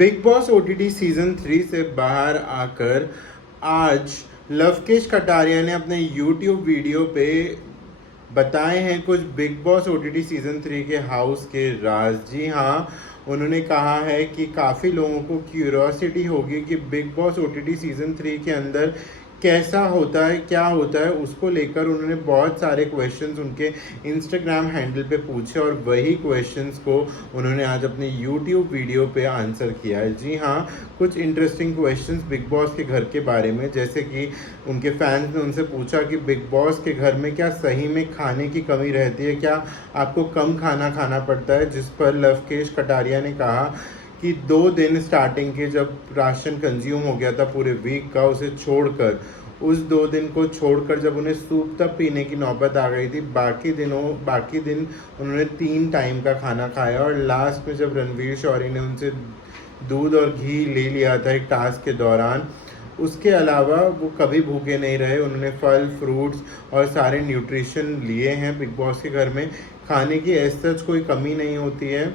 Big boss OTT season 3 से बाहर आकर आज लवकेश कटारिया ने अपने यूट्यूब वीडियो पे बताए हैं कुछ बिग बॉस ओटीटी सीजन 3 के हाउस के राज। जी हाँ, उन्होंने कहा है कि काफ़ी लोगों को क्यूरियोसिटी होगी कि बिग बॉस ओटीटी सीजन 3 के अंदर कैसा होता है, क्या होता है। उसको लेकर उन्होंने बहुत सारे क्वेश्चंस उनके इंस्टाग्राम हैंडल पे पूछे और वही क्वेश्चंस को उन्होंने आज अपने यूट्यूब वीडियो पे आंसर किया है। जी हाँ, कुछ इंटरेस्टिंग क्वेश्चंस बिग बॉस के घर के बारे में, जैसे कि उनके फैंस ने उनसे पूछा कि बिग बॉस के घर में क्या सही में खाने की कमी रहती है, क्या आपको कम खाना खाना पड़ता है। जिस पर लवकेश कटारिया ने कहा कि 2 दिन स्टार्टिंग के जब राशन कंज्यूम हो गया था पूरे वीक का, उसे छोड़कर उस 2 दिन को छोड़कर जब उन्हें सूप तक पीने की नौबत आ गई थी, बाकी दिन उन्होंने 3 टाइम का खाना खाया। और लास्ट में जब रणवीर शौरी ने उनसे दूध और घी ले लिया था एक टास्क के दौरान, उसके अलावा वो कभी भूखे नहीं रहे। उन्होंने फल, फ्रूट्स और सारे न्यूट्रिशन लिए हैं। बिग बॉस के घर में खाने की एज सच कोई कमी नहीं होती है।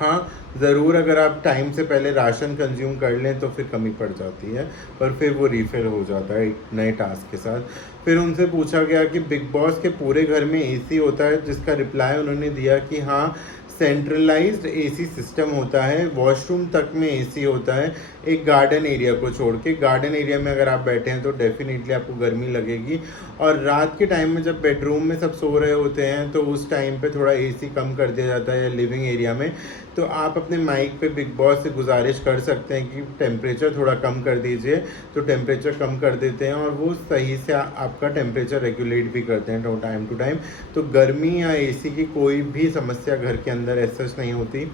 हाँ, ज़रूर अगर आप टाइम से पहले राशन कंज्यूम कर लें तो फिर कमी पड़ जाती है, पर फिर वो रीफ़िल हो जाता है एक नए टास्क के साथ। फिर उनसे पूछा गया कि बिग बॉस के पूरे घर में एसी होता है, जिसका रिप्लाई उन्होंने दिया कि हाँ, सेंट्रलाइज्ड एसी सिस्टम होता है, वॉशरूम तक में एसी होता है, एक गार्डन एरिया को छोड़ के। गार्डन एरिया में अगर आप बैठे हैं तो डेफिनेटली आपको गर्मी लगेगी। और रात के टाइम में जब बेडरूम में सब सो रहे होते हैं तो उस टाइम पे थोड़ा एसी कम कर दिया जाता है, या लिविंग एरिया में। तो आप अपने माइक पे बिग बॉस से गुजारिश कर सकते हैं कि टेम्परेचर थोड़ा कम कर दीजिए, तो टेम्परेचर कम कर देते हैं और वो सही से आपका टेम्परेचर रेगुलेट भी करते हैं टाइम टू टाइम। तो गर्मी या एसी की कोई भी समस्या घर के अंदर ऐसा नहीं होती।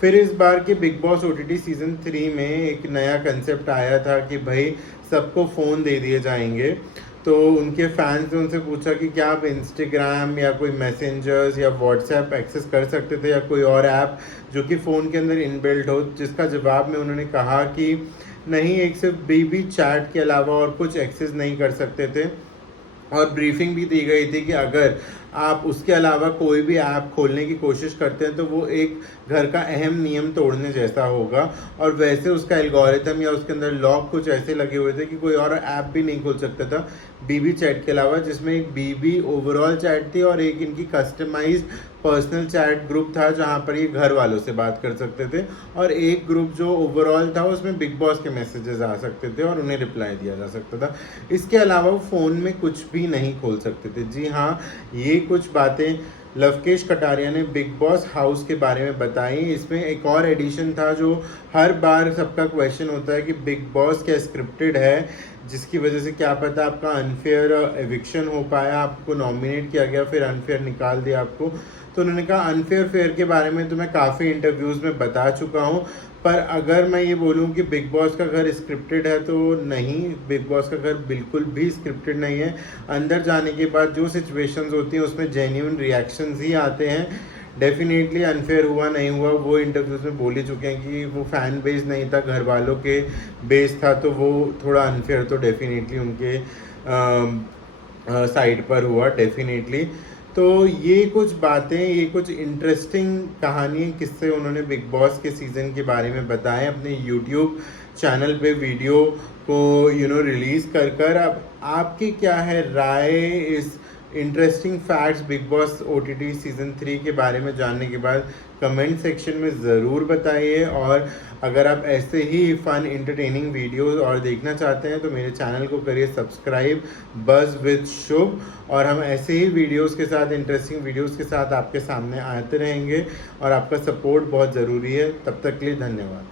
फिर इस बार के बिग बॉस ओटीटी सीजन 3 में एक नया कंसेप्ट आया था कि भाई सबको फ़ोन दे दिए जाएंगे। तो उनके फैंस ने उनसे पूछा कि क्या आप इंस्टाग्राम या कोई मैसेंजर्स या व्हाट्सएप एक्सेस कर सकते थे, या कोई और ऐप जो कि फ़ोन के अंदर इनबिल्ट हो। जिसका जवाब में उन्होंने कहा कि नहीं, एक सिर्फ बीबी चैट के अलावा और कुछ एक्सेस नहीं कर सकते थे। और ब्रीफिंग भी दी गई थी कि अगर आप उसके अलावा कोई भी ऐप खोलने की कोशिश करते हैं तो वो एक घर का अहम नियम तोड़ने जैसा होगा। और वैसे उसका एल्गोरिथम या उसके अंदर लॉक कुछ ऐसे लगे हुए थे कि कोई और ऐप भी नहीं खोल सकता था बीबी चैट के अलावा, जिसमें एक बीबी ओवरऑल चैट थी और एक इनकी कस्टमाइज्ड पर्सनल चैट ग्रुप था जहाँ पर ये घर वालों से बात कर सकते थे। और एक ग्रुप जो ओवरऑल था उसमें बिग बॉस के मैसेजेस आ सकते थे और उन्हें रिप्लाई दिया जा सकता था। इसके अलावा वो फ़ोन में कुछ भी नहीं खोल सकते थे। जी हाँ, ये कुछ बातें लवकेश कटारिया ने बिग बॉस हाउस के बारे में बताई। इसमें एक और एडिशन था जो हर बार सबका क्वेश्चन होता है कि बिग बॉस क्या स्क्रिप्टेड है, जिसकी वजह से क्या पता आपका अनफेयर एविक्शन हो पाया, आपको नॉमिनेट किया गया फिर अनफेयर निकाल दिया आपको। तो उन्होंने कहा अनफेयर फेयर के बारे में तो मैं काफ़ी इंटरव्यूज़ में बता चुका हूँ, पर अगर मैं ये बोलूँ कि बिग बॉस का घर स्क्रिप्टेड है तो नहीं, बिग बॉस का घर बिल्कुल भी स्क्रिप्टेड नहीं है। अंदर जाने के बाद जो सिचुएशंस होती हैं उसमें जेन्युइन रिएक्शंस ही आते हैं। डेफिनेटली अनफेयर हुआ नहीं हुआ वो इंटरव्यूज़ में बोल ही चुके हैं कि वो फ़ैन बेस नहीं था, घर वालों के बेस था, तो वो थोड़ा अनफेयर तो डेफिनेटली उनके साइड पर हुआ डेफिनेटली। तो ये कुछ बातें, ये कुछ इंटरेस्टिंग कहानी किस्से उन्होंने बिग बॉस के सीज़न के बारे में बताए अपने यूट्यूब चैनल पे वीडियो को रिलीज़ कर कर। अब आपकी क्या है राय इस interesting facts big boss OTT season 3 के बारे में जानने के बाद कमेंट सेक्शन में ज़रूर बताइए। और अगर आप ऐसे ही फ़न इंटरटेनिंग वीडियोस और देखना चाहते हैं तो मेरे चैनल को करिए सब्सक्राइब, बज़ विद शुभ। और हम ऐसे ही वीडियोस के साथ, इंटरेस्टिंग वीडियोस के साथ आपके सामने आते रहेंगे और आपका सपोर्ट बहुत ज़रूरी है। तब तक के लिए धन्यवाद।